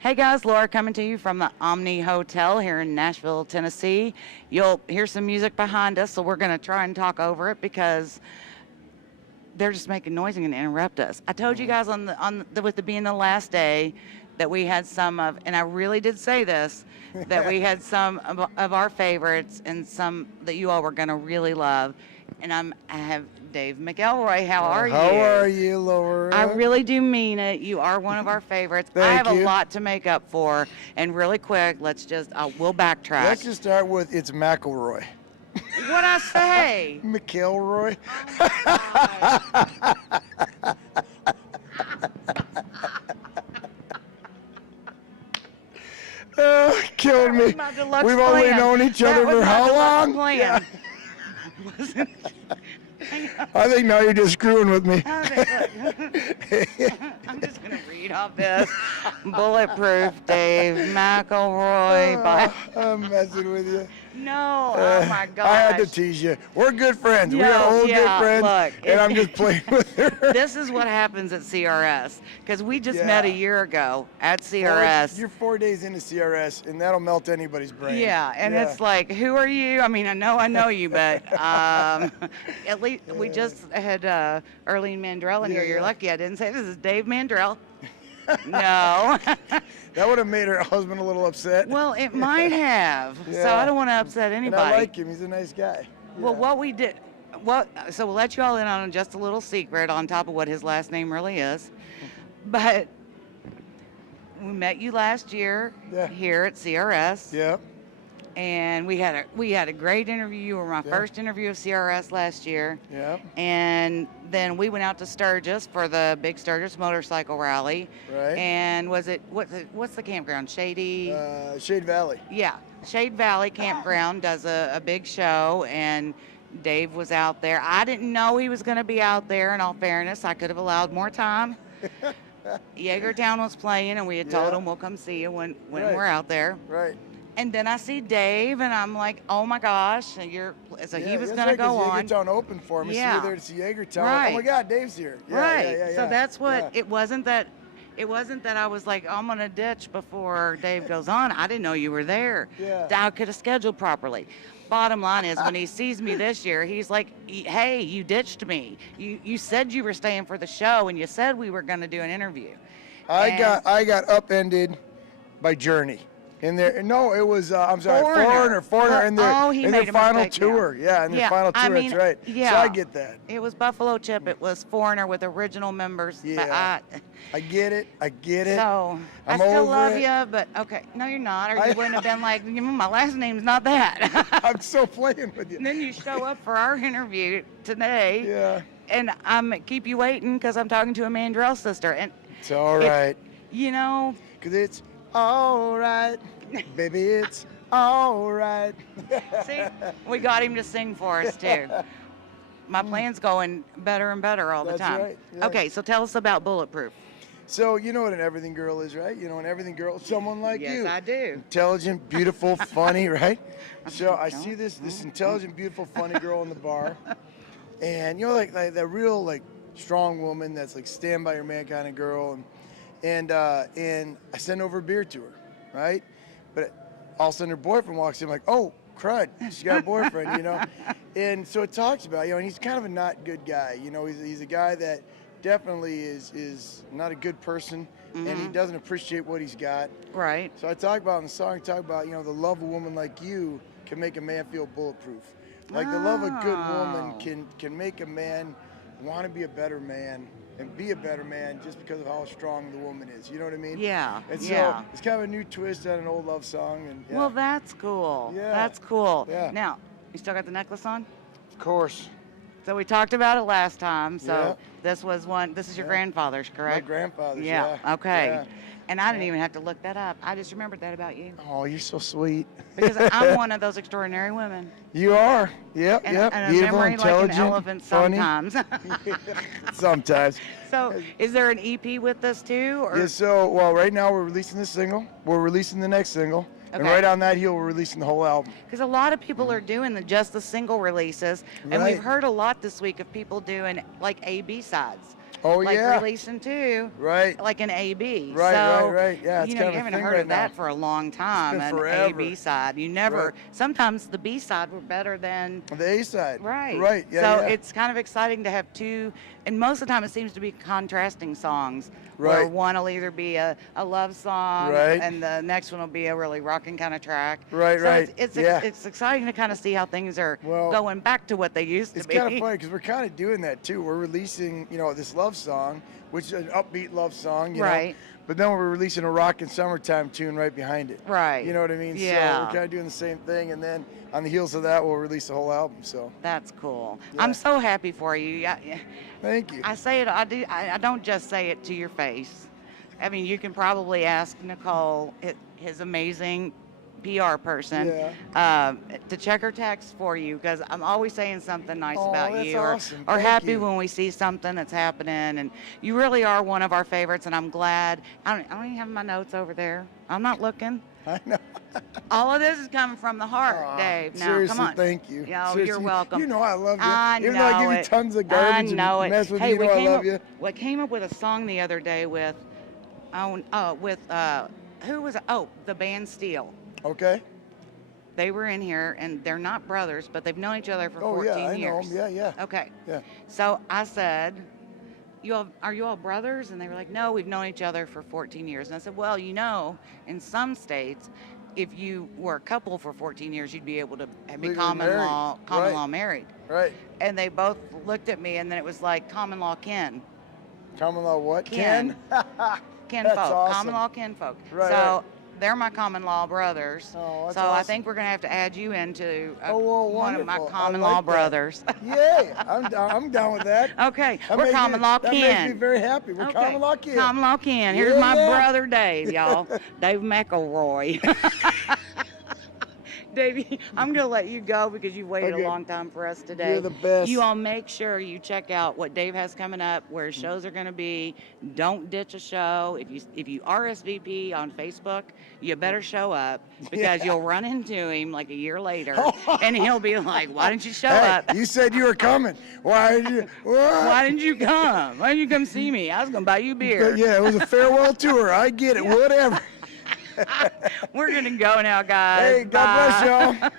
Hey guys, Laura coming to you from the Omni Hotel here in Nashville, Tennessee. You'll hear some music behind us, so we're going to try and talk over it because they're just making noise and going to interrupt us. I told you guys with the being the last day that we had some of, and I really did say this, that we had some of our favorites and some that you all were going to really love. And I have Dave McElroy. How are you? How are you, Laura? I really do mean it. You are one of our favorites. I have a lot to make up for. And really quick, we'll backtrack. Let's just start with it's McElroy. What'd I say? McElroy. Oh, killed me. We've only known each other for how long? Yeah. I think now you're just screwing with me. I'm just going to read off this. Bulletproof Dave McElroy. I'm messing with you. No, oh my gosh. I had to tease you. We're good friends. We are old good friends. Look, and I'm just playing with her. This is what happens at CRS. Because we just met a year ago at CRS. You're 4 days into CRS, and that'll melt anybody's brain. Yeah, and it's like, who are you? I mean, I know you, but at least we just had Arlene Mandrell in here. You're lucky I didn't say this is Dave Mandrell. No. That would have made her husband a little upset. Well, it might have. So I don't want to upset anybody. And I like him. He's a nice guy. Well, what we did, so we'll let you all in on just a little secret on top of what his last name really is. But we met you last year here at CRS. Yeah. And we had a great interview. You were my first interview of CRS last year. Yeah. And then we went out to Sturgis for the big Sturgis motorcycle rally. Right. And what's the campground? Shady Valley. Yeah. Shade Valley Campground does a big show, and Dave was out there. I didn't know he was going to be out there, in all fairness. I could have allowed more time. Yeagertown was playing, and we had told him we'll come see you when we're out there. Right. And then I see Dave, and I'm like, oh my gosh! So he was going to go on. Yeagertown opened for him. Yeah. So there to see Yeagertown. Right. Like, oh my God, Dave's here. Yeah, right. Yeah. So that's what it wasn't that. It wasn't that I was like, I'm going to ditch before Dave goes on. I didn't know you were there. Yeah. I could have scheduled properly. Bottom line is, when he sees me this year, he's like, hey, you ditched me. You said you were staying for the show, and you said we were going to do an interview. I got upended by Journey. In there, no, it was Foreigner in their final tour. Yeah, in their final tour. That's right. Yeah, so I get that. It was Buffalo Chip. It was Foreigner with original members. Yeah, I get it. So I still love you, but okay, no, you're not, or you wouldn't have been like, my last name's not that. I'm still playing with you. And then you show up for our interview today. Yeah. And I'm keep you waiting because I'm talking to a Mandrell sister, and it's all right. Because it's all right, baby, it's all right. See, we got him to sing for us, too. My plan's going better and better all the time. Right. Yeah. Okay, so tell us about Bulletproof. So you know what an everything girl is, right? You know an everything girl, someone like you. Yes, I do. Intelligent, beautiful, funny, right? So I see this intelligent, beautiful, funny girl in the bar. And, like that real, like, strong woman that's, like, stand by your man kind of girl. And I send over a beer to her, right? But all of a sudden her boyfriend walks in like, oh, crud, she got a boyfriend, And so it talks about, and he's kind of a not good guy. He's a guy that definitely is not a good person, and he doesn't appreciate what he's got. Right. So I talk about in the song, the love of a woman like you can make a man feel bulletproof. Like the love of a good woman can make a man want to be a better man. And be a better man just because of how strong the woman is. You know what I mean? Yeah. And so it's kind of a new twist on an old love song. And well, that's cool. Yeah. That's cool. Yeah. Now, you still got the necklace on? Of course. So we talked about it last time. So this is your grandfather's, correct? My grandfather's, yeah. Okay. Yeah. And I didn't even have to look that up. I just remembered that about you. Oh, you're so sweet. Because I'm one of those extraordinary women. You are. Yep. And Beautiful, a memory intelligent, like an elephant funny. sometimes. Sometimes. So is there an EP with this too? Or? Yeah, right now we're releasing the single. We're releasing the next single. And right on that heel, we're releasing the whole album. Because a lot of people are doing just the single releases. And we've heard a lot this week of people doing like A-B sides. Oh, like yeah. releasing too. Right. Like an A/B. Right, so, right. Yeah, it's you kind of you a haven't thing heard right of that now. for a long time. been An forever. A/B side. You never. Right. Sometimes the B side were better than. The A side. Right. Right. Yeah. So yeah. it's kind of exciting to have two, and most of the time it seems to be contrasting songs. Right. Where one will either be a love song, Right. and the next one will be a really rocking kind of track. Right, so right. It's it's exciting to kind of see how things are Well, going back to what they used to It's be. kind of funny because we're kind of doing that too. We're releasing, this love song, which is an upbeat love song, you know. Right. But then we're releasing a rockin' summertime tune right behind it. Right. You know what I mean? Yeah. So we're kind of doing the same thing, and then on the heels of that, we'll release the whole album. So That's cool. Yeah. I'm so happy for you. Yeah. thank you. I say it. I don't just say it to your face. I mean, you can probably ask Nicole, his amazing PR person, to check her text for you, because I'm always saying something nice about that's you, awesome. or Thank happy you. when we see something that's happening. And you really are one of our favorites, and I'm glad. I don't even have my notes over there. I'm not looking. I know. All of this is coming from the heart, Aw, Dave. Now, seriously, come on. thank you. Yeah, Seriously, you're welcome. You know I love you. I Even know though I give it. you tons of garbage I know and it. mess with Hey, you, I love up, you. we came up with a song the other day with, who was it? Oh, the band Steel. Okay. They were in here, and they're not brothers, but they've known each other for Oh 14 yeah, I know years. them. Yeah, yeah. Okay. Yeah. So I said, are you all brothers? And they were like, no, we've known each other for 14 years. And I said, well, in some states, if you were a couple for 14 years, you'd be able to be Legally common married. Right. law married. Right. And they both looked at me, and then it was like common law kin. Common law what? Kin. Kinfolk. That's awesome. Common law kinfolk. Right, So right. they're my common law brothers. Oh, that's so I awesome. think we're going to have to add you into one of my wonderful. common I like law that. brothers. Yay! I'm down with that. Okay, That we're makes common me- law that kin. makes me very happy. We're common law kin. Common law kin. Here's my Yeah. brother Dave, y'all. Dave McElroy. Davey, I'm going to let you go because you've waited Okay. a long time for us today. You're the best. You all make sure you check out what Dave has coming up, where his shows are going to be. Don't ditch a show. If you RSVP on Facebook, you better show up, because you'll run into him like a year later, and he'll be like, why didn't you show up? You said you were coming. Why did you? What? Why didn't you come? Why didn't you come see me? I was going to buy you beer. But yeah, it was a farewell tour. I get it. Whatever. We're going to go now, guys. Hey, God bless Bye. y'all.